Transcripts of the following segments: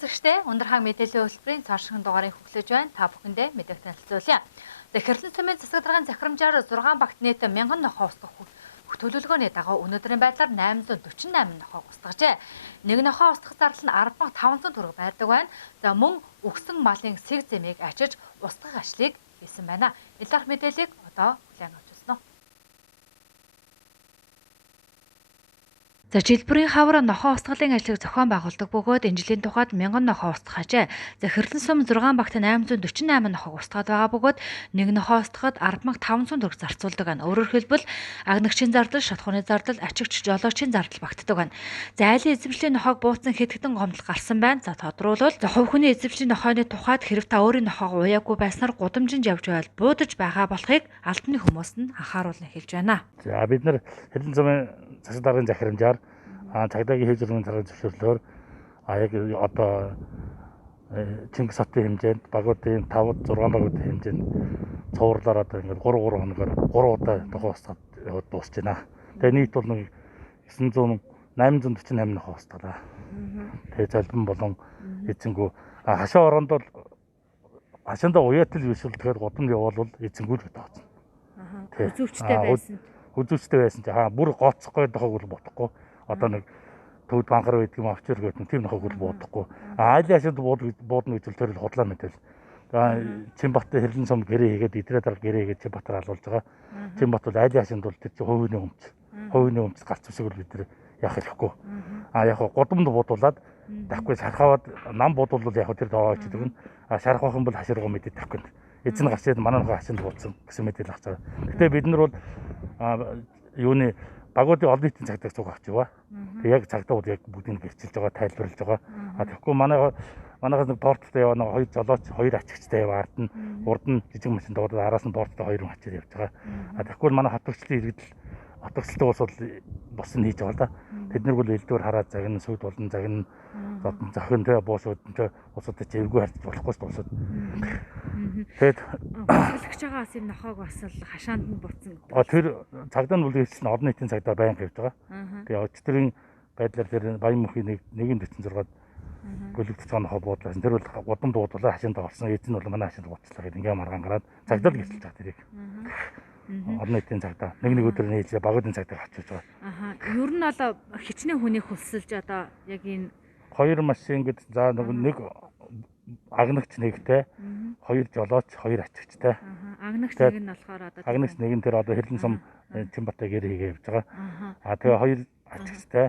үзэгчдээ өндөр хаан мэдээллийн хөтөлбөрийн цаашин дугаарыг хөглөж байна. Та бүхэндээ мэдээг танилцуулъя. Хэрлэн сумын засаг даргын захирамжаар 6 багт нийт 1000 нохоо устгах төлөвлөгөөний дагуу өнөөдрийн байдлаар 848 нохоог устгажээ. Нэг нохоо устгах зардал нь 10,500 төгрөг байдаг байна. За мөн өгсөн малын сэг зэмийг ачиж устгах ажлыг хийсэн байна. Илэрх мэдээллийг одоо хүлээн авч үзнэ. За жилбэрийн хавар нохоо устгалын ажлыг зохион байгуулдаг бөгөөд энэ жилийн тухайд 1000 нохоо устгахажээ. За Хэрлэн сум 6 багт 848 нохоог устгаад байгаа бөгөөд нэг нохоо устгахад 10,500 төгрөг зарцуулдаг байна. Өөрөөр хэлбэл агнагчийн зардал, шатхууны зардал, ачигч жолоочийн зардал багтдаг байна. За айлын эзэмшлийн нохоог бууцсан хэд хэдэн гомдол гарсан байна. За тодруулбал хувь хүний эзэмшлийн нохооны тухайд хэрэв та өөрийн нохоогоо уяагүй байснаар гудамжинд явж байвал буудаж байгаа болохыг албаны хүмүүс нь анхааруулна хэлж байна. За бид нар Хэрлэн сумын засаг даргын захирамжаар цагдаагийн хэл зургийн царгын зөвшөөрлөөр яг одоо Чингис хотын хэмжээнд багуудын 5-6 багуудын хэмжээнд цувралаар одоо ингээд 3 хоногоор 3 удаа нохоо устгаад дуусч байна. Тэгээ нийт бол нэг 848 нохоо устгалаа. Тэгээ залбин болон эзэнгүү хашаа оронд бол хашаандаа уяатал биш бол тэгэхээр гудамж явуул эзэнгүү л гэдэг байна. Үзүүчтэй байсан. Үзүүчтэй байсан чи бүр гоцохгүй нохоог бол бодохгүй. Одоо нэг төвд банхар байдаг юм авчир гэдэг тийм нохоог бол бодохгүй. Айлын хашаанд буудна гэж тэр л худлаа мэтэл. Чимбат Хэрлэн сум гэрээ хийгээд идрээ дарга гэрээ хийгээд Чимбатаар алуулж байгаа. Чимбат бол айлын хашаанд бол тэр чи хувийн өмч гарч үсэг бид нар яах хэрэггүй. Яг гудамд буудуулаад тахгүй шархаваад нам буудвал яг тэр тоогооч гэдэг нь шарах байх юм бол хаширгаа мэдээд тахгүй. Эзэн гарчээд манай нохоо хашаанд буудсан гэсэн мэдээлэл авч байгаа. Гэтэ бид нар бол юуны багуудын олон нийтийн цагдаа цуг авч яваа. Тэг яг цагдаа бол яг бүгдийг гэрчилж байгаа, тайлбарлаж байгаа. Тэгэхгүй манайхаас нэг порттой яваа нэг 2 жолооч, 2 ачигчтай яваа. Ард нь урд нь жижиг машин дуудаад араас нь порттой 2 хүн ачаад явж байгаа. Тэгэхгүй манай хатгчлын иргэдэл хатгчлалтай ус бол бус нь хийж байгаа л да. Тэд нар бол элдвэр хараад загин сүд болон загин зохин тэ буусууд усуудад эвгүй харьцаж болохгүй шүү усууд. Тэгэд хөдөлгөж байгаа бас юм нохоог бас л хашаанд нь буцсан. Тэр цагдаа нь үлдээсэн олон нийтийн цагдаа байнга явж байгаа. Тэгээ өчтөрийн байдлаар тэр Баян мөнхийн 146-д гөлөгдөж байгаа нохоо буудлаасан. Тэр бол гудамд буудлаа хашаанд орсон. Эзэн нь бол манай хашаанд буудлаа гэдэг ингээм маргаан гараад цагдаа л гэрчилж байгаа тэрийг. Олон нийтийн цагдаа нэг өдөр нийлээ багуудын цагдаа авчиж байгаа. Ер нь бол хичнээн хүнийг хөлсөлж одоо яг энэ 2 машин гэдэг за нэг агнагч нэгтэй 2 жолооч 2 ачигчтай. Агнагч нэг нь болохоор одоо агнагч нэг нь тэр одоо Хэрлэн сум Чимбатай гэрээ хийгээ явж байгаа. Тэгээ 2 ачигчтай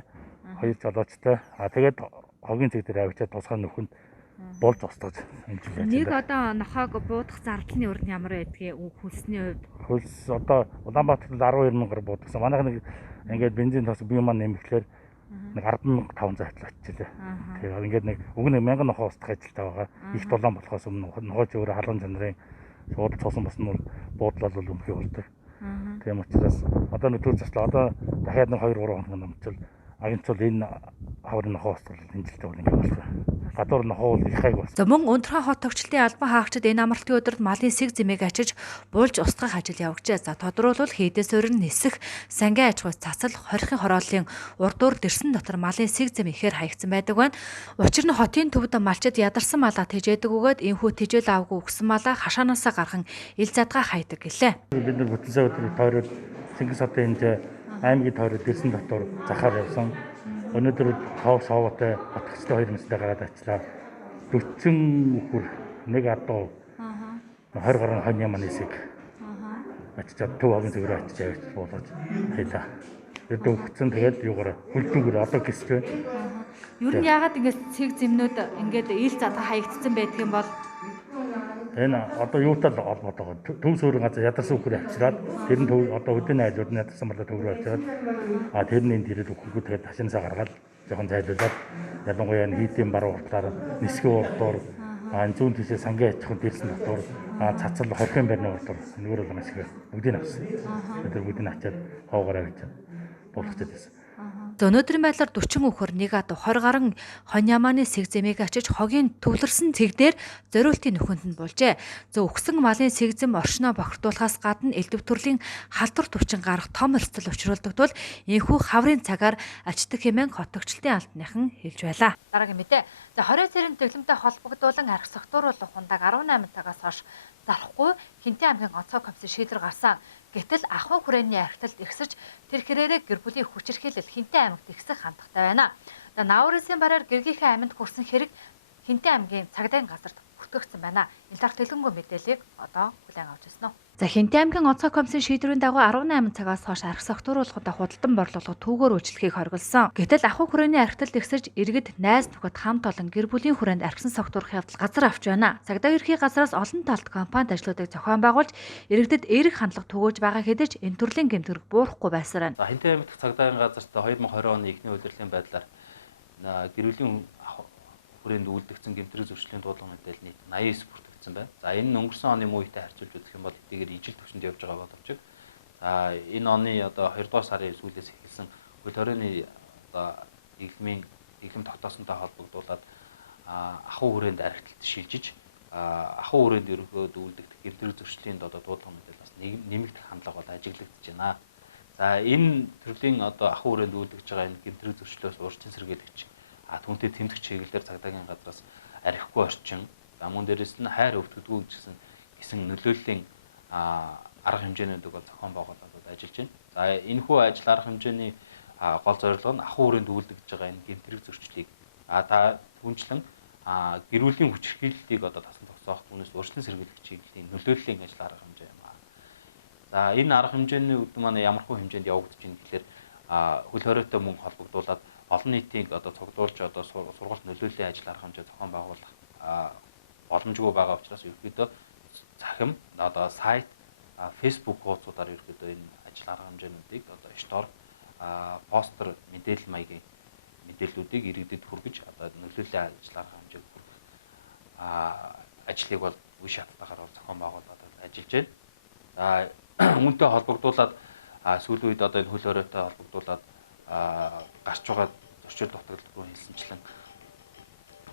2 жолоочтой. Тэгээд хогийн цэг дээр авчиад тусгай нөхөнд болж устгаж хэмжүүлж байна. Нэг одоо нохоог буудах зардал нь ер нь ямар байдгийг хөлсний хувьд? Хөлс одоо Улаанбаатарт 12,000 буудсан. Манайх нэг ингээд бензин тос бие маань нэмэхлээр нэг 10,500 хатлаа очилээ. Тэгээ ингээд нэг уг нэг 1000 нохоо устгах ажилтаа байгаа. Их дулаан болохоос өмнө нохоо ч өөрөө халуун чанарын шууд цуусан бас нь буудлал бол өмхий болдог. Тийм учраас одоо нэг төр заслаа. Одоо дахиад нэг 2-3 хоног намчил агенцол энэ хаврын нохоо устгал энэ жилдээ бол ингээд болох. Гадуур нохоо бол их хайг болсон. За мөн Өндрхан хот тогтчлын албан хаагчид энэ амралтын өдөрт малын сэг зэмийг ачиж буулж устгах ажил явагчээ. За тодруулбал хийдээс өрн нисэх, сангийн аж ахуйн цацал, хорихын хорооллын урдуур дэрсэн дотор малын сэг зэм ихээр хаягдсан байдаг байна. Учир нь хотын төвд малчид ядарсан малаа тэжээдэг өгөөд энэхүү тэжээл авгүй өгсөн малаа хашаанаасаа гархан ил задгаа хайдаг гэлээ. Бид нар бүтэн сая өдөр тойроод Чингис хотын энэ аймгийн тойроод дэрсэн дотор захаар явсан. Өнөөдөр тоог совоотой хатгчтай 2 настай гараад ачлаа. 40 хүр нэг адуу 20 гаруй хонь ямар нисэг ачаад төв хогийн зүгрээ ачиж явж буулгаж хийлээ. Тэр дөвхцэн тэгээд юугаар хөлдүүгээр одоо гисч байна. Ер нь яагаад ингэж цэг зэмнүүд ингээд ил задгаа хаягдсан байдаг юм бол энэ одоо юутай холбоотой төв суурин газар ядарсан үхрээ авчираад тэр нь төв одоо өдөөний айлууд нь ядарсан болоо төв рүү авчираад тэрний энэ дээрээ үхэнгүү тэгээд хашаанасаа гаргаад жоохон зайлуулаад ялангуяа хийдийн баруун уртлаар нисгийн урдуур зүүн тишээ сангийн аж ахуйн дэрсэн дотор цацал хорхын байрны урдуур нэгөр бол маш их бүгдийг авсан. Тэр бүгдийг ачаад хоогоор авчаад болгочод байсан. За өнөөдрийн байдлаар 40 үхэр нэг адуу 20 гаруй хонь ямааны сэг зэмийг ачиж хогийн төвлөрсөн цэгдэр зориултын нөхөнд нь булжээ. За өгсөн малын сэг зэм оршноо бохирдуулахаас гадна элдв төрлийн халдвар төвчин гарах том эрсдэл учруулдаг тул энэхүү хаврын цагаар ачдаг хэмээн хотогчлтын албаныхан хэлж байлаа. Дараагийн мэдээ За 20 сарын дэглэмтэй холбогдуулан арх согтууруулах хундаг 18 цагаас хойш зарахгүй Хинтэн аймгийн онцгой комиссын шийдвэр гарсан. Гэтэл ахуй хүрээний архиталд ихсэж тэр хэрээрээ гэр бүлийн хүчирхийлэл Хинтэн аймагт ихсэх хандлагатай байна. За Наурысын бараар Гэргийнхээ айманд хүрсэн хэрэг Хинтэн аймгийн цагдаагийн газарт бүртгэгдсэн байна. Энэ тарах дэлгэнгүй мэдээллийг одоо хүлээн авч байна. За Хинтэн аймгийн онцгой комиссын шийдвэрийн дагуу 18 цагаас хойш арх согтууруулахудаа худалдан борлуулах түүгээр үйлчлэхийг хориглосон. Гэтэл ахуй хүрээний архиталд ихсэж иргэд найз нөхөд хамт олон гэр бүлийн хүрээнд архисан согтуурах явдал газар авч байна. Цагдаа ерхий газраас олон талт компанид ажлуудыг зохион байгуулж иргэдэд эерэг хандлага түгөөж байгаа хэдиж энэ төрлийн гэмтгэрэг буурахгүй байсан. За Хинтэн аймаг цагдаагийн газарт 2020 оны эхний удирдлагын байдлаар гэр бүлийн хүрээнд үйлдэгдсэн гэмтрэг зөрчлийн дуудлага мэдээлэл нийт 89 бүртгэгдсэн байна. За энэ өнгөрсөн оны муу үетэй харьцуулж үзэх юм бол эдгээр ижил түвшинд явж байгаа боловч энэ оны одоо 2 дугаар сарын сүүлээс эхэлсэн хөл хорионы одоо дэглэм тогтоосонтой холбогдуулаад ахуй хүрээнд архиталт шилжиж ахуй хүрээнд ерөнхийдөө үйлдэгдэх гэмтрэг зөрчлийн одоо дуудлага мэдээлэл бас нэмэгдэх хандлага бол ажиглагдаж байна. За энэ төрлийн одоо ахуй хүрээнд үйлдэгдэж байгаа энэ гэмтрэг зөрчлөөс урьдчилан сэргийлэгч түүнтэй тэмдэх чиглэлээр цагдаагийн газраас архихгүй орчин, мөн дээрээс нь хайр өвтгдгүү гэсэн нөлөөллийн арга хэмжээнүүдийг зохион байгуулалт ажиллаж байна. За энэхүү ажил арга хэмжээний гол зорилго нь ахуй хүрээнд үйлдэгдэж байгаа энэ гэмтрэг зөрчлийг түнчлэн гэр бүлийн хүчирхийллийг одоо тасан тохицоох, үүнээс урьдчилан сэргийлэх чиглэлийн нөлөөллийн ажил арга хэмжээ юм. За энэ арга хэмжээний үр дүн маань ямархуу хэмжээнд явагдаж байна гэхээр хөл хориотой мөн холбогдуулаад олон нийтийг одоо цуглуулж одоо сургалт нөлөөллийн ажил арга хэмжээ зохион байгуулах боломжгүй байгаа учраас ерөөдөө захим одоо сайт Facebook хуудасуудаар ерөөдөө энэ ажил арга хэмжээнүүдийг одоо штор постэр мэдээлэл маягийн мэдээллүүдийг иргэдэд хүргэж одоо нөлөөллийн ажил арга хэмжээг хүргэх ажлыг бол үе шатлалтаар зохион байгуулаад ажиллаж байна. За үүнтэй холбогдуулаад сүүлийн үед одоо энэ хөл хориотой холбогдуулаад гарч байгаа зөрчил дутагдaltaгүй хэлсэнчлэн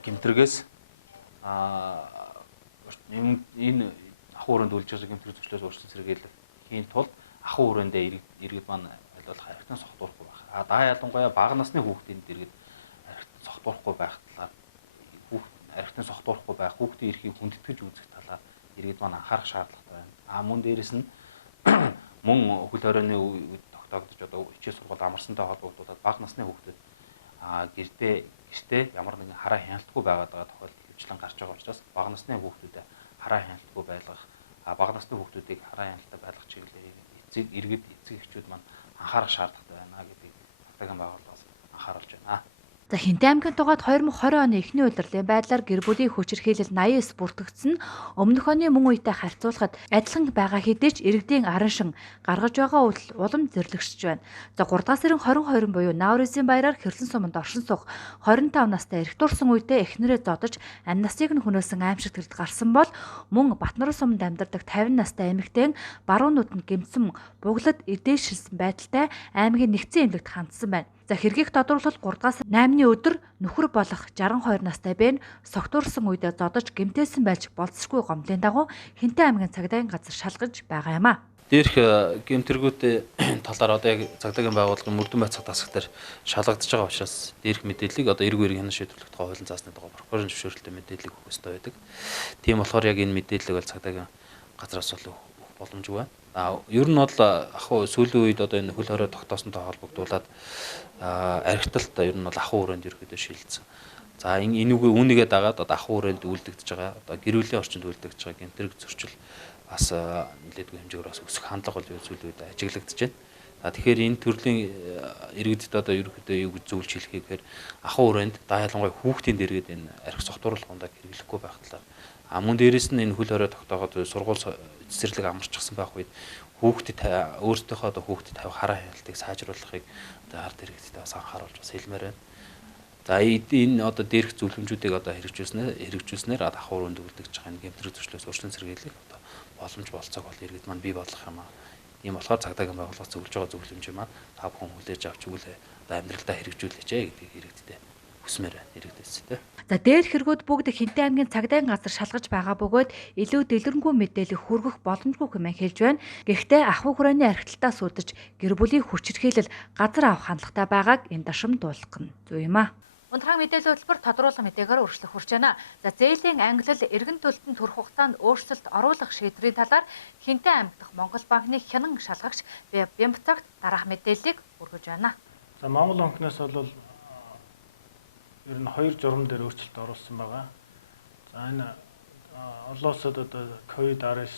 гэмтрэгээс энэ ахуй хүрээнд үйлж байгаа гэмтрэг зөрчлөөс урьдчилан сэргийлэхийн тулд ахуй хүрээндээ иргэд маань айлуулах архитан согтуурахгүй байх. Даа ялангуяа бага насны хүүхдийн иргэд архитан согтуурахгүй байх талаар архитан согтуурахгүй байх, хүүхдийн эрхийг хүндэтгэж үзэх талаар иргэд маань анхаарах шаардлагатай байна. Мөн дээрэс нь мөн хөл хорионы үед тогтоогдож одоо хичээл сургалт амарсантай холбогдуулаад бага насны хүүхдүүд гэртээ ямар нэгэн хараа хяналтгүй байгаад байгаа тохиолдол хөвчлэн гарч байгаа учраас бага насны хүүхдүүдэд хараа хяналтгүй байлгах, бага насны хүүхдүүдийг хараа хяналттай байлгах чиглэлээр иргэд эцэг эхчүүд маань анхаарах шаардлагатай байна гэдгийг цагдаагийн байгууллагаас анхааруулж байна. За Хинтэн аймгийн тугаад 2020 оны эхний удирдлагын байдлаар гэр бүлийн хүчирхийлэл 89 бүртгэгдсэн өмнөх оны мөн үетэй харьцуулахад адилхан байгаа хэдий ч иргэдийн арын шин гаргаж байгаа улам зэрлэгшиж байна. За 3 дахь сарын 22 буюу Наурысын баяраар Хэрлэн суманд оршин суух 25 настай эрэгтүрсэн үедээ эхнэрээ зодож амь насыг нь хөнөөсөн аимшигт гарсан бол мөн Батнарын суманд амьдардаг 50 настай эмэгтэй баруун нүдэнд гэмтсэн буглад эдээшилсэн байдалтай аймгийн нэгдсэн эмнэлэгт хандсан байна. За хэргийг тодруулбал 3 дахь сарын 8-ны өдөр нөхөр болох 62 настай бэн согтуурсан үедээ зодож гэмтээсэн байж болцсохгүй гомдлын дагуу Хинтэн аймгийн цагдаагийн газар шалгаж байгаа юм а. Дээрх гэмтэргүүдийн талаар одоо яг цагдаагийн байгууллагын мөрдөн байцаах тасаг дээр шалгагдж байгаа учраас дээрх мэдээллийг одоо эрг үеийн хянан шийдвэрлэх тухай хуулийн заасны дагуу прокурорын зөвшөөрөлтэй мэдээллийг өгөх ёстой байдаг. Тийм болохоор яг энэ мэдээллийг бол цагдаагийн газраас бол өгөх боломжгүй байна. Ер нь бол ахуй сүүлийн үед одоо энэ хөл хорой тогтоосонтой холбогдуулаад архиталт ер нь бол ахуй хүрээнд ерөөдөө шилжсэн. За үүнийгээ дагаад одоо ахуй хүрээнд үйлдэгдэж байгаа одоо гэр бүлийн орчинд үйлдэгдэж байгаа гэмтрэг зөрчил бас нэлээдгүй хэмжээгээр бас өсөх хандлага бол сүүлийн үед ажиглагдж байна. Тэгэхээр энэ төрлийн иргэдэд одоо ерөөдөө юу гэж зөвлөж хэлэх гэхээр ахуй хүрээнд ялангуяа хүүхдийн дэргэд энэ архи согтууруулалтанд хэрэглэхгүй байх талаар мөн дээрээс нь энэ хөл хорой тогтооход сургууль цэцэрлэг амарчсан байх үед хүүхдэд өөрсдийнхөө одоо хүүхдэд тавих хараа хяналтыг сайжруулахыг одоо ард иргэдэд бас анхааруулж бас хэлмээр байна. За энэ одоо дээрх зөвлөмжүүдийг одоо хэрэгжүүлснээр ахуй хүрээнд үйлдэгдэж байгаа энэ гэмтрэг зөрчлөөс урьдчилан сэргийлэх одоо боломж болцоог бол иргэд маань бий болгох юм аа. Ийм болохоор цагдаагийн байгууллага зөвлөж байгаа зөвлөмж маань та бүхэн хүлээж авч өгөөлэй. Одоо амьдралдаа хэрэгжүүлээч гэдгийг иргэдэд хүсмээр байна иргэдээс. За дээр хэрэгүүд бүгд Хинтэн аймгийн цагдаагийн газар шалгаж байгаа бөгөөд илүү дэлгэрэнгүй мэдээлэл хүргэх боломжгүй хэмээн хэлж байна. Гэхдээ ахуй хүрээний архиталтаас үүдэж гэр бүлийн хүчирхийлэл газар авах хандлагатай байгааг энэ дашим дуулах нь зөв юм а. Унтраан мэдээллийн хөтөлбөр тодруулах мэдээгээр өршлөх хүрч байна. За зээлийн ангилал эргэн төлөлтөнд төрөх хугацаанд өөрчлөлт оруулах шийдвэрийн талаар Хинтээ аймаг дахь Монгол банкны хянан шалгагч Бямбтагт дараах мэдээллийг хүргэж байна. За Монгол банкнаас бол ер нь 2 журам дээр өөрчлөлт оруулсан байгаа. За энэ олон улсад одоо COVID-19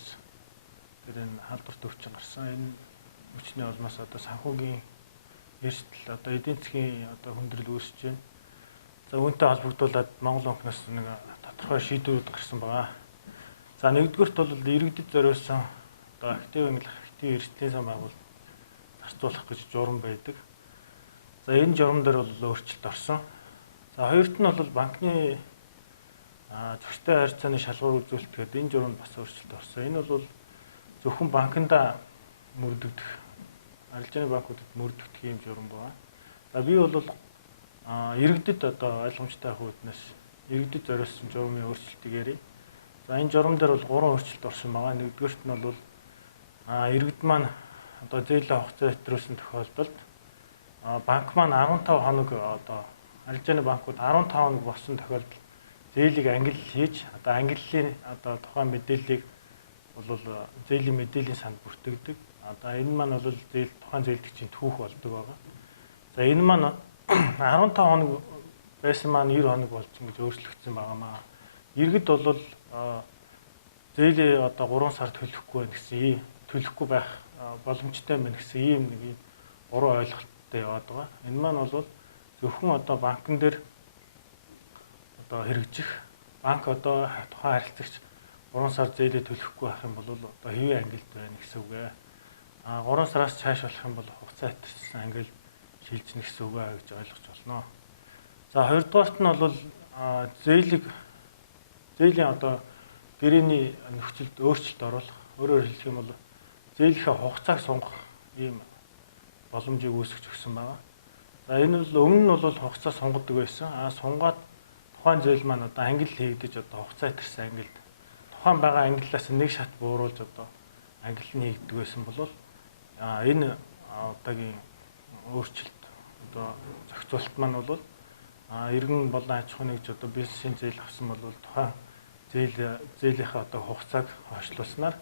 тэр энэ халдварт өвчин гарсан. Энэ өвчний улмаас одоо санхүүгийн эрсдэл одоо эдийн засгийн одоо хүндрэл үүсэж байна. За үүнтэй холбогдуулаад Монгол банкнаас нэг тодорхой шийдвэрүүд гарсан байгаа. За нэгдүгürt бол иргэдэд зориулсан одоо актив эрсдлийн сан байгуулалт зарцуулах гэж журам байдаг. За энэ журам дээр бол өөрчлөлт орсон. За хоёрт нь бол банкны зохистой харьцааны шалгуур үзүүлэлт гэдэг энэ журамд бас өөрчлөлт орсон. Энэ бол зөвхөн банкнда мөрдөгдөх, арилжааны банкудад мөрдөгдөх юм журам байна. За би бол иргэдэд одоо ойлгомжтой хүүднээс иргэдэд зориулсан журамын өөрчлөлтийг ярив. За энэ журам дээр бол 3 өөрчлөлт орсон байгаа. Нэгдүгээрт нь бол иргэд маань одоо зээлийн хугацаа хэтрүүлсэн тохиолдолд банк маань 15 хоног одоо арилжааны банкуд 15 хоног болсон тохиолдолд зээлийг ангиллал хийж одоо ангиллалын одоо тухайн мэдээллийг бол зээлийн мэдээллийн санд бүртгэдэг. Одоо энэ маань бол тухайн зээлдэгчийн түүх болдог байгаа. За энэ маань 15 хоног байсан маань 90 хоног болсон гэж өөрчлөгдсөн байгаамаа. Иргэд бол зээлээ одоо 3 сар төлөхгүй байх гэсэн төлөхгүй байх боломжтой байна гэсэн ийм нэг уруу ойлголттой яваад байгаа. Энэ маань бол зөвхөн одоо банкн дээр одоо хэрэгжих банк одоо тухайн харилцагч 3 сар зээлээ төлөхгүй байх юм бол одоо хэвийн ангилт байна гэсэн үг ээ. 3 сараас цааш болох юм бол хугацаа хэтэрсэн ангилт шилжинэ гэсэн үг ээ гэж ойлгож болно. За хоёрдугаарт нь бол зээлийн одоо гэрээний нөхцөлд өөрчлөлт оруулах. Өөрөөр хэлэх юм бол зээлийнхээ хугацааг сунгах ийм боломжийг үүсгэж өгсөн байна. За энэ бол өмнө нь бол хугацаа сунгаддаг байсан. Сунгаад тухайн зээл маань одоо ангилал хийгдэж одоо хугацаа хэтэрсэн ангилд тухайн байгаа ангиллаас нэг шат бууруулж одоо ангилал нь хийгддэг байсан бол энэ одоогийн өөрчлөлт одоо зохицуулалт маань бол иргэн болон аж ахуйн нэгж одоо бизнесийн зээл авсан бол тухайн зээлийнхээ одоо хугацааг хойшлуулснаар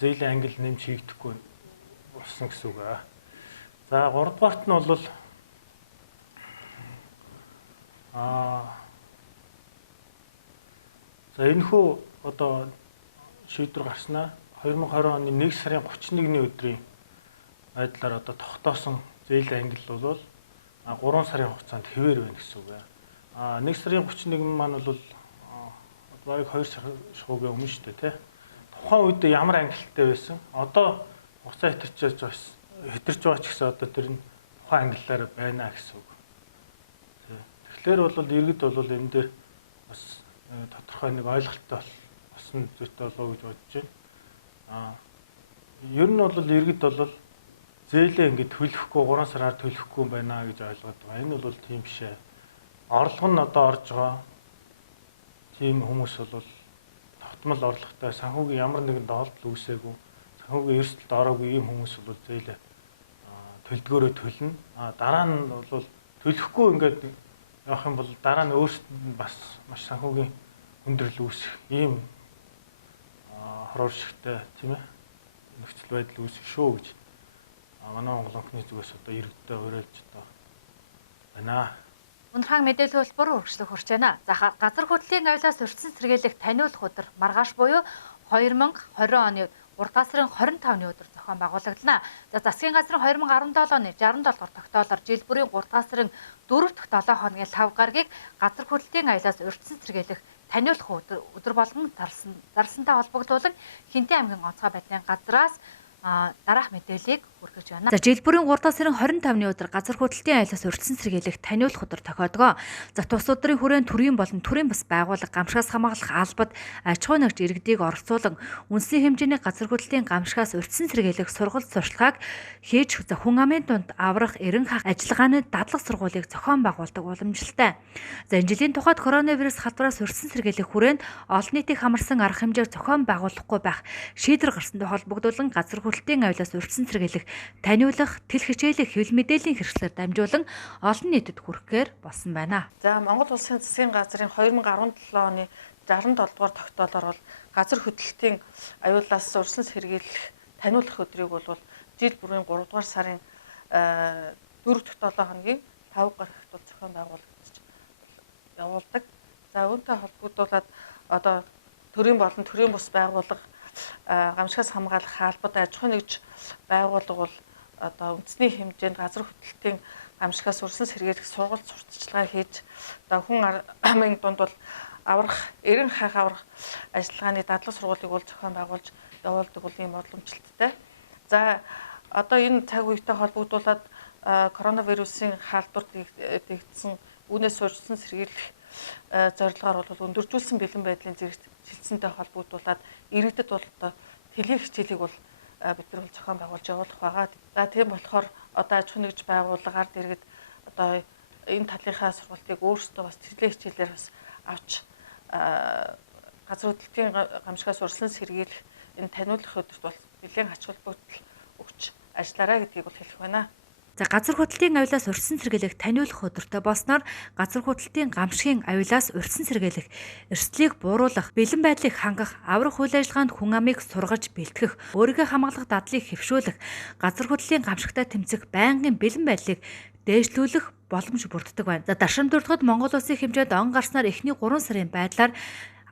зээлийн ангил нэмж хийгдэхгүй болсон гэсэн үг аа. За 3 дугаарт нь бол за энэхүү одоо шийдвэр гарснаа 2020 оны 1 сарын 31-ний өдрийн байдлаар одоо тогтоосон зээлийн ангил бол 3 сарын хугацаанд хэвээр байна гэсэн үг аа. 1 сарын 31 маань бол бараг 2 сар шуугийн өмнө шүү дээ тий. Тухайн үед ямар ангилалтай байсан? Одоо хугацаа хэтэрч байгаа ч гэсэн одоо тэр нь тухайн ангиллаар байна гэсэн үг. Тэгэхээр бол иргэд бол энэ дээр бас тодорхой нэг ойлголттой болсон зүйтэй болов гэж бодож байна. Ер нь бол иргэд бол зээлээ ингэж төлөхгүй 3 сараар төлөхгүй байна гэж ойлгоод байгаа. Энэ бол тийм биш ээ. Орлого нь одоо орж байгаа. Тийм хүмүүс бол тогтмол орлоготой санхүүгийн ямар нэгэн доолдол үүсээгүй, санхүүгийн эрсдэлд ороогүй ийм хүмүүс бол зээлээ төлдгөөрөө төлнө. Дараа нь бол төлөхгүй ингээд явах юм бол дараа нь өөрсдөд нь бас маш санхүүгийн хүндрэл үүсэх ийм хороор шигтэй тийм ээ нөхцөл байдал үүсэх шүү гэж манай Монгол банкны зүгээс одоо иргэдтэй уриалж одоо байна. Унтраан мэдээллийн хөтөлбөр өргөжлөх хүрч байна. За газар хөдлөлийн аюулаас өртсөн сэргийлэх таниулах өдөр маргааш буюу 2020 оны 3 сарын 25-ны өдөр зохион байгуулагдана. За засгийн газрын 2017 оны 67 дугаар тогтоолоор жил бүрийн 3 сарын 4 дахь 7 хоногийн 5 гарагийг газар хөдлөлийн аюулаас өртсөн сэргийлэх таниулах өдөр болгон зарласантай холбогдуулан Хинтээ аймгийн онцгой байдлын газраас дараах мэдээллийг хүргэж байна. За жил бүрийн 3 сарын 25-ны өдөр газар хөдлөлтийн аюулаас өртсөн сэргийлэх таниулах өдөр тохиодгоо. За тус өдрийн хүрээнд төрийн болон төрийн бас байгууллага гамшигаас хамгаалах албад аж ахуйн нэгж иргэдийг оролцуулан үндэсний хэмжээний газар хөдлөлтийн гамшигаас өртсөн сэргийлэх сургалт сурталчилгааг хийж хүн амын дунд аврах эрен хах ажиллагааны дадлаг сургуулийг зохион байгуулдаг уламжлалтай. За энэ жилийн тухайд коронавирус халдвараас өртсөн сэргийлэх хүрээнд олон нийтийг хамарсан арга хэмжээг зохион байгуулахгүй байх шийдвэр гарсантай холбогдуулан газар хөдлөлтийн авилаас урьдчилан сэргийлэх, таниулах, тэл хичээлэх хэвлэл мэдээллийн хэрэгслээр дамжуулан олон нийтэд хүрэхээр болсон байна. За Монгол Улсын засгийн газрын 2017 оны 67 дугаар тогтоолоор бол газар хөдлөлтийн аюулаас урьдчилан сэргийлэх, таниулах өдрийг бол жил бүрийн 3 дугаар сарын 4 дахь 7 хоногийн 5 гарагт бол зохион байгуулагдаж явуулдаг. За үүнтэй холбогдуулаад одоо төрийн болон төрийн бус байгууллага, гамшигаас хамгаалах албад аж ахуйн нэгж байгууллага бол одоо үндэсний хэмжээнд газар хөдлөлтийн гамшигаас урьдчилан сэргийлэх сургалт сурталчилгаа хийж одоо хүн амын дунд бол аврах, эрен хайх аврах ажиллагааны дадлаг сургуулийг бол зохион байгуулж явуулдаг бол ийм уламжлалттай. За одоо энэ цаг үетэй холбогдуулаад коронавирусын халдвар дэгдсэн үүнээс урьдчилан сэргийлэх зорилгоор бол өндөржүүлсэн бэлэн байдлын зэрэгт шилжсэнтэй холбогдуулаад иргэдэд бол одоо тэлгийн хичээлийг бол бид нар бол зохион байгуулж явуулах байгаа. За тийм болохоор одоо аж ахуйн нэгж байгууллага ард иргэд одоо энэ талынхаа сургалтыг өөрсдөө бас тэлгийн хичээлээр бас авч газар хөдлөлтийн гамшигаас урьдчилан сэргийлэх энэ таниулах өдөрт бол нэлээд ач холбогдол өгч ажиллаарай гэдгийг бол хэлэх байна. За газар хөдлөлтийн аюулаас урьдчилан сэргийлэх, таниулах өдөртөө болсноор газар хөдлөлтийн гамшигын аюулаас урьдчилан сэргийлэх, эрсдлийг бууруулах, бэлэн байдлыг хангах, аврах үйл ажиллагаанд хүн амыг сургаж бэлтгэх, өөрийгөө хамгаалах дадлыг хэвшүүлэх, газар хөдлөлийн гамшигтай тэмцэх байнгын бэлэн байдлыг дээшлүүлэх боломж бүрддэг байна. За даршин дурдгад Монгол Улсын хэмжээнд он гарснаар эхний 3 сарын байдлаар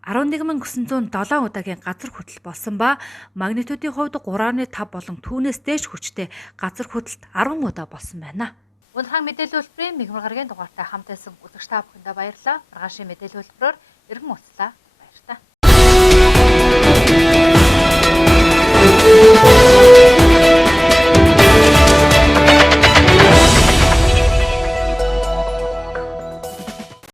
11907 удаагийн газар хөдлөлт болсон ба магнитудын хувьд 3.5 болон түүнээс дээш хүчтэй газар хөдлөлт 10 удаа болсон байна. Унтхан мэдээлэл хөтөлбөрийн мигмар гарагийн дугаартай хамт байсан үзэгч та бүхэндээ баярлалаа. Маргаашийн мэдээлэл хөтөлбөрөөр иргэн уулзлаа.